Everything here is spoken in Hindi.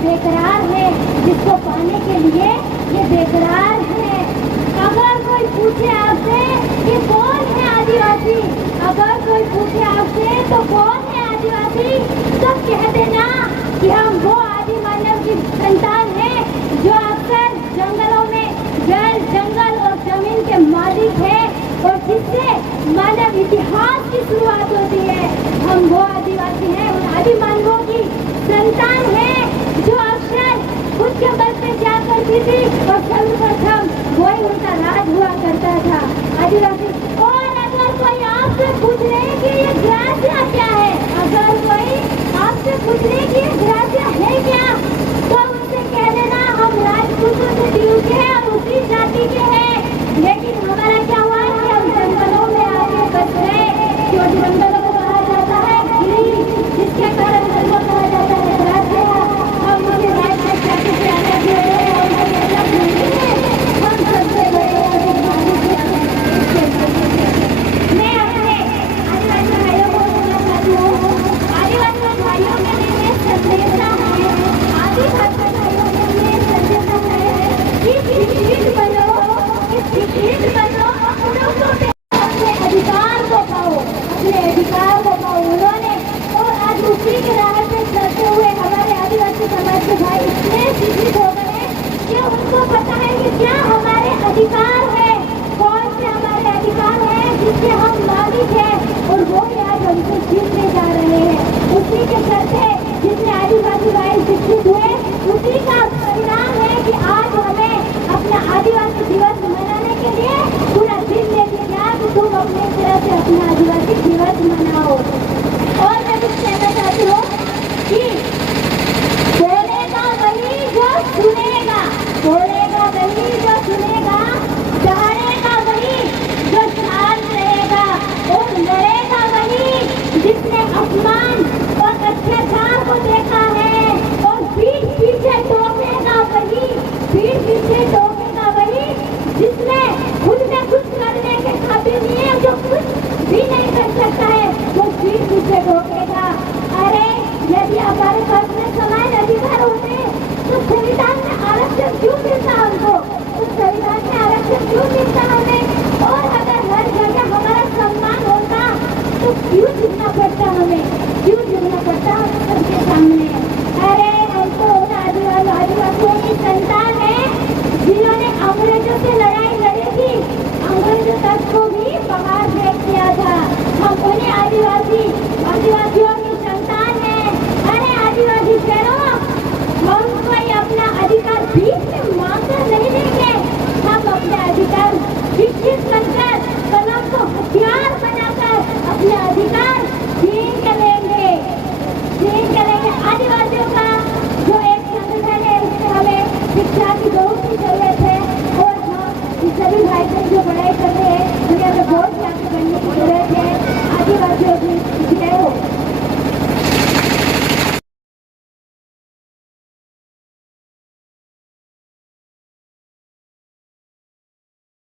बेकरार है, जिसको पाने के लिए ये बेकरार है। अगर कोई पूछे आपसे कि कौन है आदिवासी, अगर कोई पूछे आपसे तो कौन है आदिवासी, तो कह देना कि हम वो आदि मानव की संतान है जो अक्सर जंगलों में जल, जंगल और जमीन के मालिक है और जिससे मानव इतिहास की शुरुआत होती है। हम वो आदिवासी हैं, उन आदि मानवों की संतान है जो अक्सर खुद के बल पे जा करती थी और सर्वप्रथम वही उनका राज हुआ करता था, आदिवासी। और अगर कोई आपसे पूछ रहे कि ये ग्रासिया क्या है, अगर कोई आपसे पूछ रहे कि ये ग्रासिया है